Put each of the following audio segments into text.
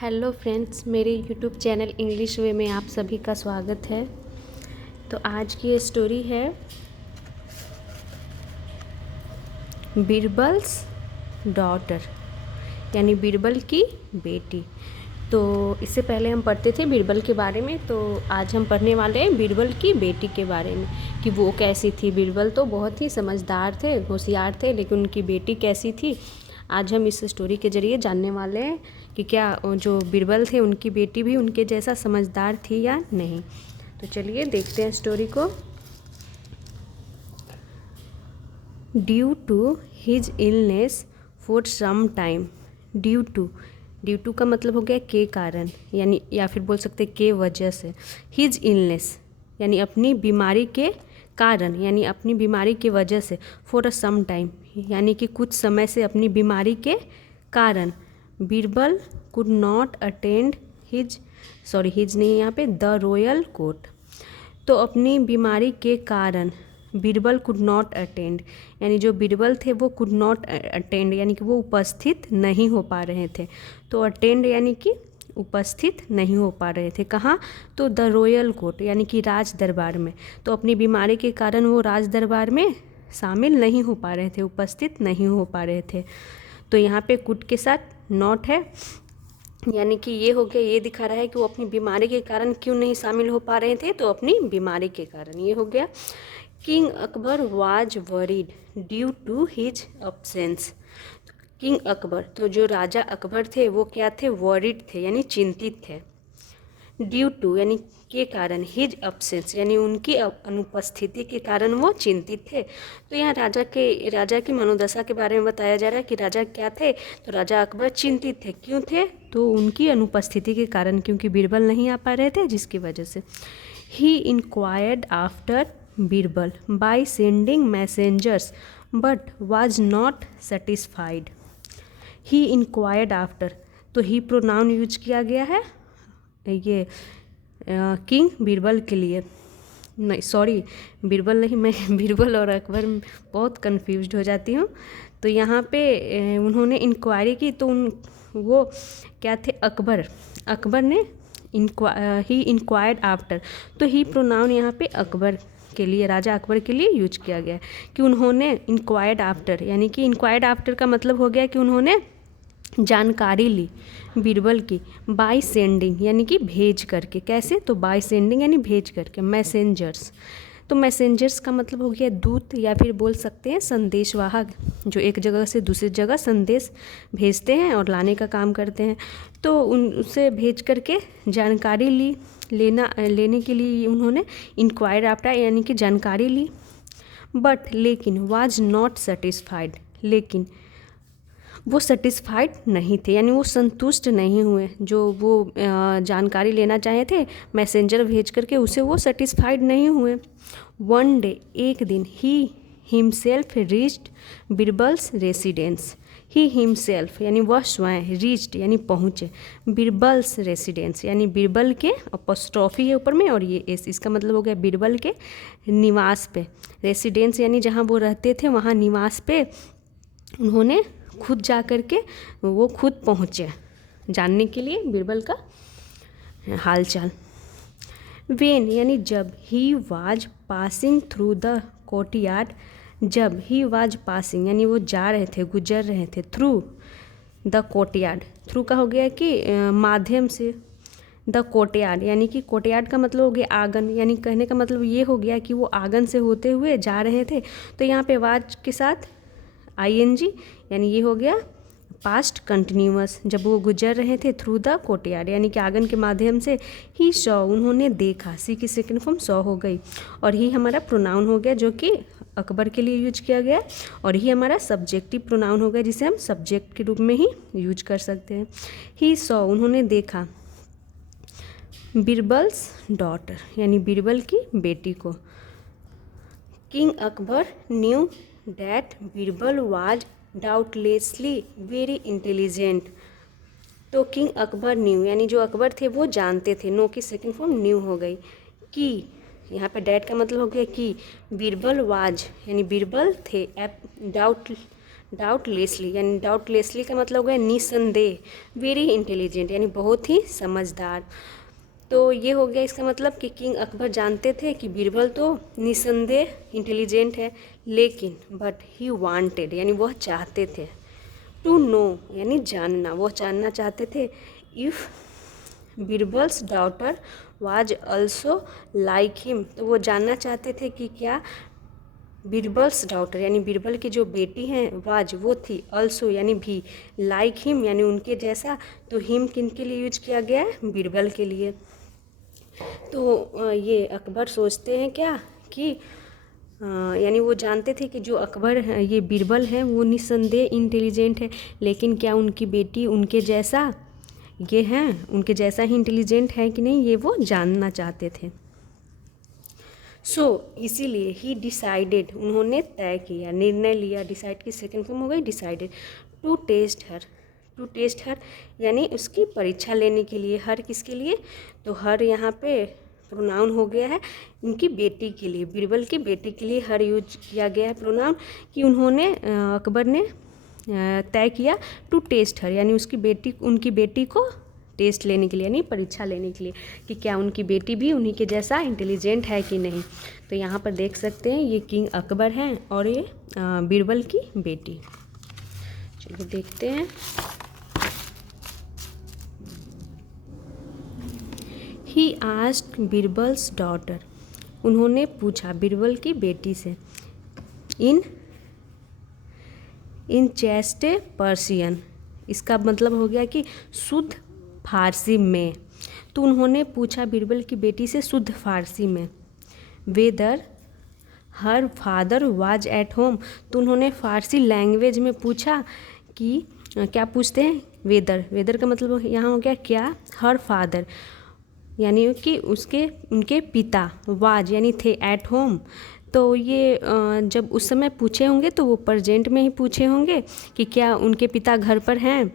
Hello friends, मेरे YouTube channel English वे में आप सभी का स्वागत है। तो आज की ये स्टोरी है बीरबल्स डॉटर, यानी बीरबल की बेटी। तो इससे पहले हम पढ़ते थे बीरबल के बारे में, तो आज हम पढ़ने वाले हैं बीरबल की बेटी के बारे में कि वो कैसी थी। बीरबल तो बहुत ही समझदार थे, होशियार थे, लेकिन उनकी बेटी कैसी थी आज हम इस स्टोरी के ज़रिए जानने वाले हैं कि क्या जो बीरबल थे उनकी बेटी भी उनके जैसा समझदार थी या नहीं। तो चलिए देखते हैं स्टोरी को। Due to his illness for some time. Due to का मतलब हो गया के कारण, यानी या फिर बोल सकते के वजह से। हिज इलनेस यानी अपनी बीमारी के कारण, यानी अपनी बीमारी की वजह से। फॉर अ सम टाइम यानी कि कुछ समय से अपनी बीमारी के कारण। Birbal could not attend his नहीं यहाँ पे द रॉयल कोर्ट। तो अपनी बीमारी के कारण बीरबल कुड नॉट अटेंड, यानी जो बीरबल थे वो कुड नॉट अटेंड यानी कि वो उपस्थित नहीं हो पा रहे थे। तो अटेंड यानी कि उपस्थित नहीं हो पा रहे थे। कहाँ? तो द रॉयल कोर्ट यानी कि राज दरबार में। तो अपनी बीमारी के कारण वो राज दरबार में शामिल नहीं हो पा रहे थे, उपस्थित नहीं हो पा रहे थे। तो यहाँ पे कुड के साथ नॉट है, यानी कि ये हो गया, ये दिखा रहा है कि वो अपनी बीमारी के कारण क्यों नहीं शामिल हो पा रहे थे। तो अपनी बीमारी के कारण ये हो गया। King Akbar was worried due to his absence. King Akbar, तो जो राजा अकबर थे वो क्या थे? वरीड थे, यानी चिंतित थे। ड्यू टू यानी के कारण, हिज अब्सेंस यानी उनकी अनुपस्थिति के कारण वो चिंतित थे। तो यहाँ राजा की मनोदशा के बारे में बताया जा रहा है कि राजा क्या थे? तो राजा अकबर चिंतित थे। क्यों थे? तो उनकी अनुपस्थिति के कारण, क्योंकि बीरबल नहीं आ पा रहे थे, जिसकी वजह से। He inquired after Birbal by sending messengers but was not satisfied. He inquired after, तो ही प्रोनाउन यूज किया गया है ये किंग बीरबल के लिए। नहीं सॉरी, बीरबल नहीं, मैं बीरबल और अकबर में बहुत कंफ्यूज्ड हो जाती हूँ। तो यहाँ पे उन्होंने इंक्वायरी की, तो वो क्या थे? अकबर ने ही इंक्वायर्ड आफ्टर, तो ही प्रोनाउन यहाँ पे अकबर के लिए, राजा अकबर के लिए यूज किया गया कि उन्होंने इंक्वायर्ड आफ्टर, यानी कि इंक्वायर्ड आफ्टर का मतलब हो गया कि उन्होंने जानकारी ली बीरबल की बाय सेंडिंग यानी कि भेज करके। कैसे? तो बाय सेंडिंग यानी भेज करके। मैसेंजर्स, तो मैसेंजर्स का मतलब हो गया दूत, या फिर बोल सकते हैं संदेशवाहक, जो एक जगह से दूसरी जगह संदेश भेजते हैं और लाने का काम करते हैं। तो उनसे भेज करके जानकारी लेने के लिए उन्होंने इंक्वायर आफ्टर यानी कि जानकारी ली। बट लेकिन वाज नॉट सेटिस्फाइड, लेकिन वो सेटिस्फाइड नहीं थे, यानी वो संतुष्ट नहीं हुए। जो वो जानकारी लेना चाहे थे मैसेंजर भेज करके, उसे वो सेटिस्फाइड नहीं हुए। वन डे, एक दिन, he himself reached Birbal's residence. He himself यानी वह स्वयं, रीच्ड यानी पहुँचे, बीरबल्स रेसिडेंस यानी बीरबल के, अपोस्ट्रॉफी है ऊपर में और ये एस, इसका मतलब हो गया बीरबल के निवास पे। रेसिडेंस यानी जहाँ वो रहते थे, वहाँ निवास पे उन्होंने खुद जा कर के वो खुद पहुँचे जानने के लिए बीरबल का हालचाल। वेन यानी जब, he was passing through the courtyard, जब, ही वाज पासिंग यानी वो जा रहे थे, गुजर रहे थे, थ्रू द कोर्टयार्ड, थ्रू का हो गया कि माध्यम से, द कोर्टयार्ड यानी कि कोर्टयार्ड का मतलब हो गया आंगन, यानी कहने का मतलब ये हो गया कि वो आंगन से होते हुए जा रहे थे। तो यहाँ पे वाज के साथ ING यानी ये हो गया पास्ट कंटिन्यूअस। जब वो गुजर रहे थे थ्रू द कोर्टयार्ड यानी कि आंगन के माध्यम से। ही सॉ उन्होंने देखा, सी की सेकंड फॉर्म सॉ हो गई, और ही हमारा प्रोनाउन हो गया जो कि अकबर के लिए यूज किया गया, और ही हमारा सब्जेक्टिव प्रोनाउन हो गया जिसे हम सब्जेक्ट के रूप में ही यूज कर सकते हैं। ही सॉ उन्होंने देखा बीरबल्स डॉटर यानी बीरबल की बेटी को। King Akbar knew that Birbal was doubtlessly very intelligent. तो किंग अकबर न्यू यानी जो अकबर थे वो जानते थे, नो की सेकंड फॉर्म न्यू हो गई, कि यहाँ पे डैट का मतलब हो गया कि बीरबल वाज यानी बीरबल थे डाउटलेसली, यानी डाउटलेसली का मतलब हो गया निसंदेह, वेरी इंटेलिजेंट यानी बहुत ही समझदार। तो ये हो गया इसका मतलब कि किंग अकबर जानते थे कि बीरबल तो निसंदेह इंटेलिजेंट है, लेकिन बट ही वांटेड यानी वह चाहते थे, टू नो यानी जानना, वह जानना चाहते थे, if Birbal's daughter was also like him, तो वो जानना चाहते थे कि क्या बीरबल्स डॉटर यानी बीरबल की जो बेटी हैं वाज वो थी, ऑल्सो यानी भी, लाइक हिम यानी उनके जैसा। तो हिम किन के लिए यूज किया गया है? बीरबल के लिए। तो ये अकबर सोचते हैं क्या कि यानी वो जानते थे कि जो अकबर ये बीरबल हैं वो निसंदेह इंटेलिजेंट है, लेकिन क्या उनकी बेटी उनके जैसा ये हैं, उनके जैसा ही इंटेलिजेंट है कि नहीं, ये वो जानना चाहते थे। सो इसीलिए ही डिसाइडेड, उन्होंने तय किया, निर्णय लिया, डिसाइड की सेकंड फॉर्म हो गई decided, to test her, to test her यानी उसकी परीक्षा लेने के लिए। हर किसके लिए? तो हर यहाँ पे प्रोनाउन हो गया है उनकी बेटी के लिए, बीरबल की बेटी के लिए हर यूज किया गया है प्रोनाउन, कि उन्होंने अकबर ने तय किया टू टेस्ट हर यानी उसकी बेटी, उनकी बेटी को टेस्ट लेने के लिए यानी परीक्षा लेने के लिए कि क्या उनकी बेटी भी उन्हीं के जैसा इंटेलिजेंट है कि नहीं। तो यहाँ पर देख सकते हैं ये किंग अकबर हैं और ये बीरबल की बेटी। चलिए देखते हैं। ही आस्क्ड बीरबल्स डॉटर, उन्होंने पूछा बीरबल की बेटी से, इन चेस्ट पर्सियन, इसका मतलब हो गया कि शुद्ध फारसी में। तो उन्होंने पूछा बीरबल की बेटी से शुद्ध फारसी में, whether her father was at home, तो उन्होंने फारसी लैंग्वेज में पूछा कि क्या पूछते हैं? वेदर, वेदर का मतलब यहाँ हो गया क्या? हर फादर यानी कि उसके उनके पिता, वाज यानी थे, एट होम। तो ये जब उस समय पूछे होंगे तो वो प्रेजेंट में ही पूछे होंगे कि क्या उनके पिता घर पर हैं,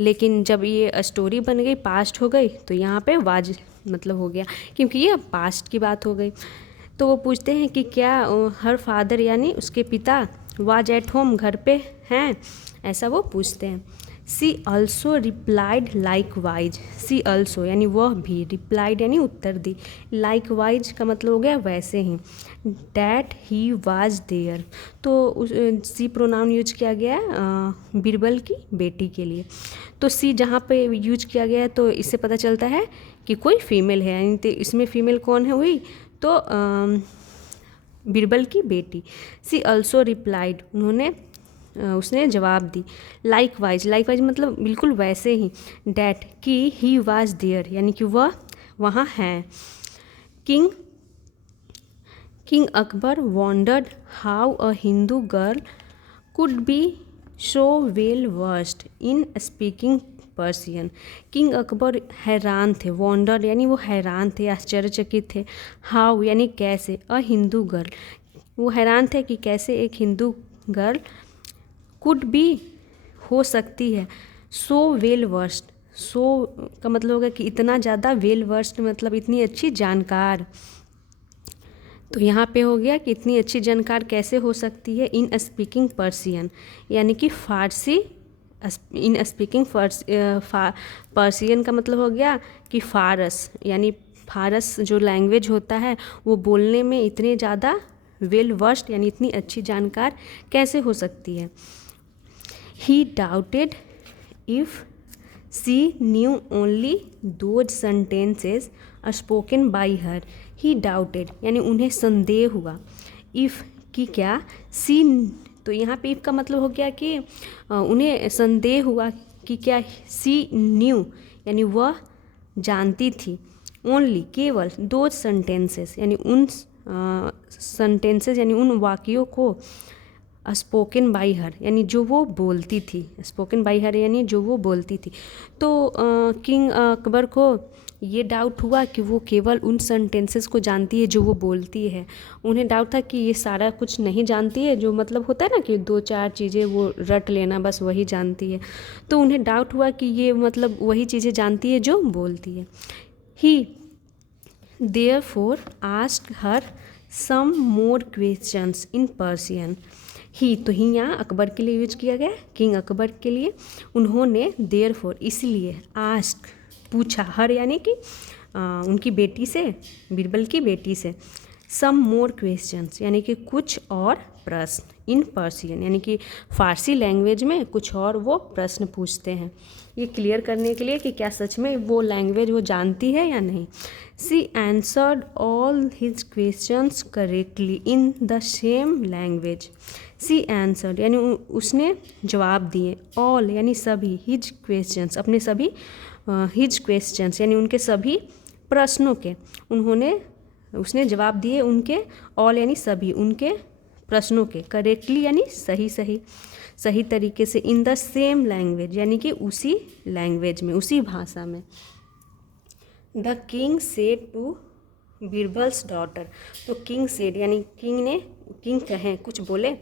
लेकिन जब ये स्टोरी बन गई, पास्ट हो गई, तो यहाँ पे वाज मतलब हो गया क्योंकि ये पास्ट की बात हो गई। तो वो पूछते हैं कि क्या हर फादर यानी उसके पिता वाज एट होम, घर पे हैं, ऐसा वो पूछते हैं। सी ऑल्सो रिप्लाइड लाइक वाइज, सी ऑल्सो यानी वह भी, रिप्लाइड यानी उत्तर दी, लाइक वाइज का मतलब हो गया वैसे ही, डैट ही वाज देयर, तो सी प्रोनाउन यूज किया गया है बीरबल की बेटी के लिए। तो सी जहाँ पे यूज किया गया है तो इससे पता चलता है कि कोई फीमेल है, यानी तो इसमें फीमेल कौन है हुई? तो बीरबल की बेटी। सी ऑल्सो रिप्लाइड, उन्होंने उसने जवाब दी, लाइक वाइज, लाइक वाइज मतलब बिल्कुल वैसे ही, डैट कि ही वाज देयर यानी कि वह वहाँ हैं। King Akbar wandered how a Hindu girl could be so well versed in speaking Persian, king Akbar हैरान थे, वॉन्डर यानी वो हैरान थे, आश्चर्यचकित थे, हाउ यानी कैसे, अ हिंदू गर्ल वो हैरान थे कि कैसे एक हिंदू गर्ल, कुड बी हो सकती है, सो वेल वर्स्ड, सो का मतलब होगा कि इतना ज़्यादा, वेल वर्स्ड मतलब इतनी अच्छी जानकार। तो यहाँ पे हो गया कि इतनी अच्छी जानकार कैसे हो सकती है, इन स्पीकिंग पर्सियन यानी कि फारसी, इन स्पीकिंग पर्सियन का मतलब हो गया कि फारस, यानी फारस जो लैंग्वेज होता है वो बोलने में इतने ज़्यादा वेल वर्स्ड यानी इतनी अच्छी जानकार कैसे हो सकती है। He doubted if she knew only those sentences spoken by her. He doubted यानी उन्हें संदेह हुआ, if कि क्या, she, तो यहाँ पे if का मतलब हो गया कि उन्हें संदेह हुआ कि क्या, she knew यानी वह जानती थी, only केवल, those sentences यानी उन sentences यानी उन वाक्यों को, स्पोकन बाई हर यानी जो वो बोलती थी, स्पोकन बाई हर यानी जो वो बोलती थी। तो किंग अकबर को ये डाउट हुआ कि वो केवल उन सेंटेंसेस को जानती है जो वो बोलती है। उन्हें डाउट था कि ये सारा कुछ नहीं जानती है, जो मतलब होता है ना कि 2-4 चीज़ें वो रट लेना बस वही जानती है। तो उन्हें डाउट हुआ कि ये मतलब वही चीज़ें जानती है जो बोलती है। ही therefore asked her some more questions in Persian, ही, तो ही यहाँ अकबर के लिए यूज किया गया, किंग अकबर के लिए। उन्होंने देयरफॉर, इसलिए, आस्क, पूछा, हर यानी कि उनकी बेटी से, बीरबल की बेटी से, सम मोर क्वेश्चंस यानी कि कुछ और प्रश्न, इन पर्शियन यानी कि फ़ारसी लैंग्वेज में कुछ और वो प्रश्न पूछते हैं, ये क्लियर करने के लिए कि क्या सच में वो लैंग्वेज वो जानती है या नहीं। She answered all his questions correctly in the same language. She answered यानी उसने जवाब दिए, ऑल यानी सभी, हिज क्वेश्चंस अपने सभी, हिज क्वेश्चंस यानी उनके सभी प्रश्नों के, उसने जवाब दिए उनके, ऑल यानी सभी, उनके प्रश्नों के, करेक्टली यानी सही तरीके से, इन द सेम लैंग्वेज यानी कि उसी लैंग्वेज में, उसी भाषा में। The king said to Birbal's daughter, तो किंग सेड यानी किंग कहें, कुछ बोले,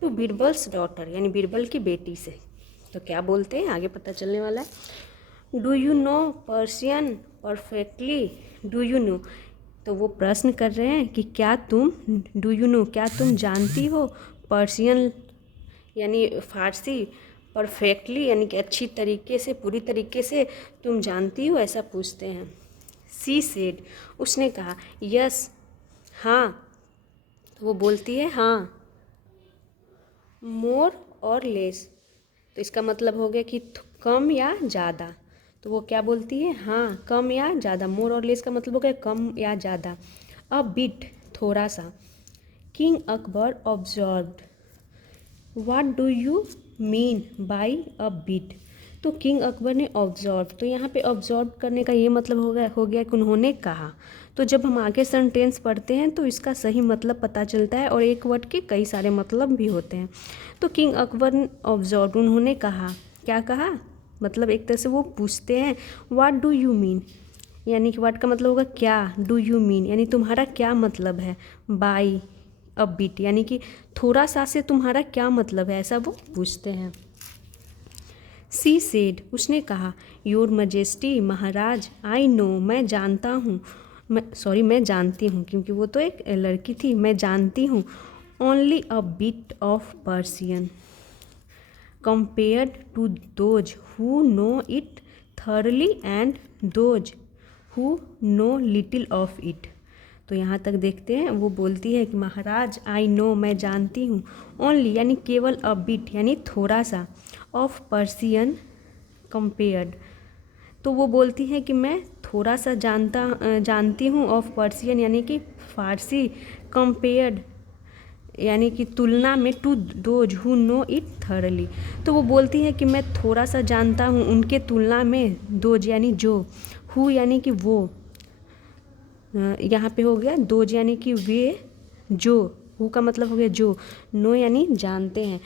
टू बीरबल्स डॉटर यानी बीरबल की बेटी से, तो क्या बोलते हैं आगे पता चलने वाला है। Do you know Persian perfectly, do you know, तो वो प्रश्न कर रहे हैं कि क्या तुम, डू यू नो क्या तुम जानती हो, पर्शियन यानी फ़ारसी, परफेक्टली यानी कि अच्छी तरीके से, पूरी तरीके से तुम जानती हो, ऐसा पूछते हैं। सी सेड, उसने कहा, यस, हाँ, तो वो बोलती है हाँ, मोर और लेस, तो इसका मतलब हो गया कि कम या ज़्यादा, तो वो क्या बोलती है, हाँ, कम या ज़्यादा, मोर और लेस का मतलब हो गया कम या ज़्यादा। अ बिट, थोड़ा सा। King Akbar observed, what do you mean by a bit, तो किंग अकबर ने ऑब्जर्व, तो यहाँ पे ऑब्जर्व करने का ये मतलब हो गया कि उन्होंने कहा, तो जब हम आगे सेंटेंस पढ़ते हैं तो इसका सही मतलब पता चलता है, और एक वर्ड के कई सारे मतलब भी होते हैं। तो किंग अकबर ऑब्जर्व, उन्होंने कहा, क्या कहा, मतलब एक तरह से वो पूछते हैं, व्हाट डू यू मीन, यानी कि व्हाट का मतलब होगा क्या, डू यू मीन यानी तुम्हारा क्या मतलब है, बाय अ बिट यानी कि थोड़ा सा से तुम्हारा क्या मतलब है, ऐसा वो पूछते हैं। सी सेड, उसने कहा, your majesty, Maharaj, I know, मैं जानता हूँ, मैं जानती हूँ, क्योंकि वो तो एक लड़की थी, मैं जानती हूँ, only a bit of Persian compared to those who know it thoroughly and those who know little of it, तो यहाँ तक देखते हैं, वो बोलती है कि महाराज, आई नो, मैं जानती हूँ, ओनली यानी केवल, अ बिट यानी थोड़ा सा, ऑफ पर्शियन कंपेयर्ड, तो वो बोलती है कि मैं थोड़ा सा जानती हूँ, ऑफ पर्शियन यानी कि फ़ारसी, कंपेयर्ड यानी कि तुलना में, to those who know it thoroughly, तो वो बोलती है कि मैं थोड़ा सा जानता हूँ उनके तुलना में, दोज यानी जो, हु यानी कि वो, यहाँ पे हो गया दोज यानी कि वे, जो, हु का मतलब हो गया जो, नो यानी जानते हैं,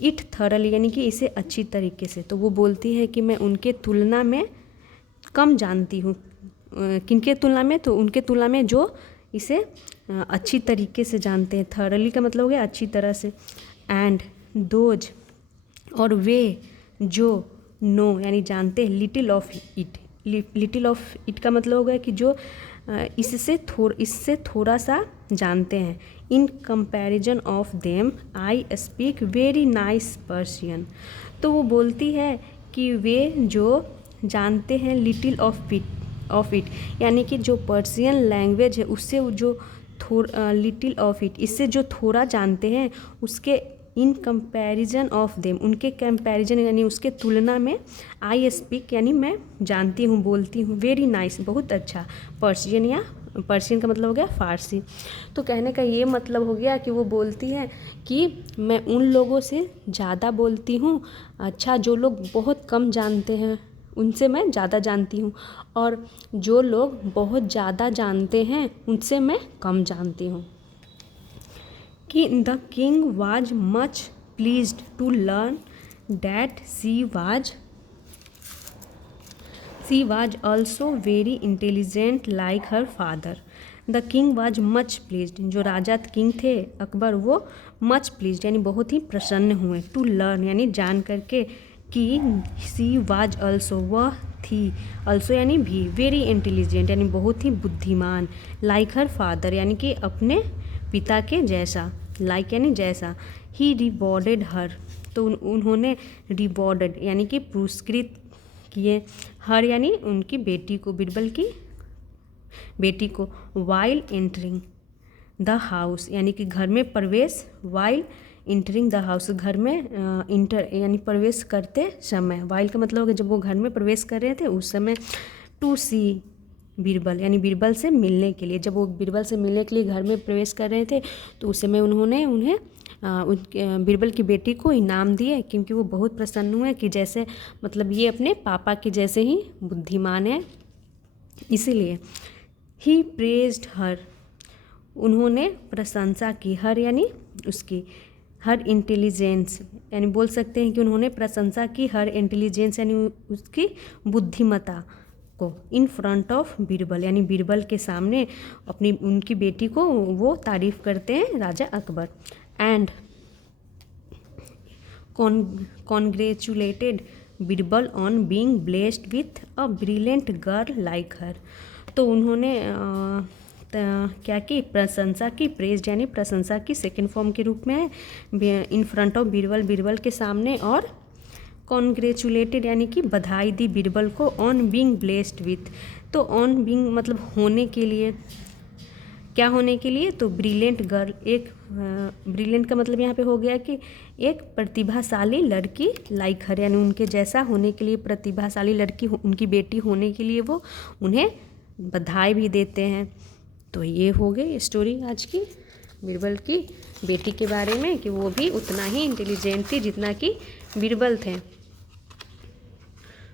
इट थरली यानी कि इसे अच्छी तरीके से, तो वो बोलती है कि मैं उनके तुलना में कम जानती हूँ, किनके तुलना में, तो उनके तुलना में जो इसे अच्छी तरीके से जानते हैं, थरली का मतलब हो गया अच्छी तरह से, एंड दोज और वे जो, नो यानी जानते हैं, little of it, little of it का मतलब हो गया कि जो इससे थोड़ा सा जानते हैं, in comparison of them I speak very nice Persian, तो वो बोलती है कि वे जो जानते हैं लिटिल ऑफ इट यानी कि जो पर्शियन लैंग्वेज है उससे जो लिटिल ऑफ इट, इससे जो थोड़ा जानते हैं, उसके इन कंपैरिजन ऑफ देम, उनके कंपैरिजन यानी उसके तुलना में, आई स्पीक यानी मैं जानती हूँ, बोलती हूँ, वेरी नाइस बहुत अच्छा, पर्शियन या पर्शियन का मतलब हो गया फ़ारसी, तो कहने का ये मतलब हो गया कि वो बोलती है कि मैं उन लोगों से ज़्यादा बोलती हूँ, अच्छा, जो लोग बहुत कम जानते हैं उनसे मैं ज़्यादा जानती हूँ, और जो लोग बहुत ज़्यादा जानते हैं उनसे मैं कम जानती हूँ। कि the king was much pleased to learn that she was also very intelligent like her father. The king was much pleased, जो राजा किंग थे अकबर, वो मच प्लीज्ड यानी बहुत ही प्रसन्न हुए, टू लर्न यानी जान करके, कि सी वाज ऑल्सो वह थी, ऑल्सो यानी भी, वेरी इंटेलिजेंट यानी बहुत ही बुद्धिमान, लाइक हर फादर यानी कि अपने पिता के जैसा, लाइक यानी जैसा, ही रिवॉर्डेड हर, तो उन्होंने रिवॉर्डेड यानी कि पुरस्कृत किए, हर यानी उनकी बेटी को, बीरबल की बेटी को, वाइल एंटरिंग द हाउस यानी कि घर में प्रवेश, वाइल इंटरिंग द हाउस घर में इंटर यानी प्रवेश करते समय, वाइल का मतलब है जब वो घर में प्रवेश कर रहे थे उस समय, टू सी बीरबल यानी बीरबल से मिलने के लिए, जब वो बीरबल से मिलने के लिए घर में प्रवेश कर रहे थे तो उस समय उन्होंने उन्हें बीरबल की बेटी को इनाम दिए, क्योंकि वो बहुत प्रसन्न हुए कि जैसे मतलब ये अपने पापा के जैसे ही बुद्धिमान है, इसीलिए। ही प्रेज्ड हर, उन्होंने प्रशंसा की, हर यानी उसकी, हर इंटेलिजेंस यानी बोल सकते हैं कि उन्होंने प्रशंसा की हर इंटेलिजेंस यानी उसकी बुद्धिमत्ता को, इन फ्रंट ऑफ बीरबल यानी बीरबल के सामने अपनी उनकी बेटी को वो तारीफ करते हैं राजा Akbar. And congratulated Birbal on being blessed with a brilliant girl like her, तो उन्होंने क्या की, प्रशंसा की, प्रेज यानी प्रशंसा की सेकेंड फॉर्म के रूप में है in front of Birbal, Birbal के सामने, और कॉन्ग्रेचुलेटेड यानी कि बधाई दी बीरबल को, ऑन बीइंग ब्लेस्ड विथ, तो ऑन बीइंग मतलब होने के लिए, क्या होने के लिए, तो ब्रिलियंट गर्ल, एक ब्रिलियंट का मतलब यहाँ पे हो गया कि एक प्रतिभाशाली लड़की लाइक हर यानी उनके जैसा होने के लिए, प्रतिभाशाली लड़की उनकी बेटी होने के लिए वो उन्हें बधाई भी देते हैं। तो ये हो गई स्टोरी आज की बीरबल की बेटी के बारे में कि वो भी उतना ही इंटेलिजेंट थी जितना कि बीरबल थे।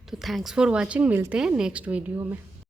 तो थैंक्स फॉर वॉचिंग, मिलते हैं नेक्स्ट वीडियो में।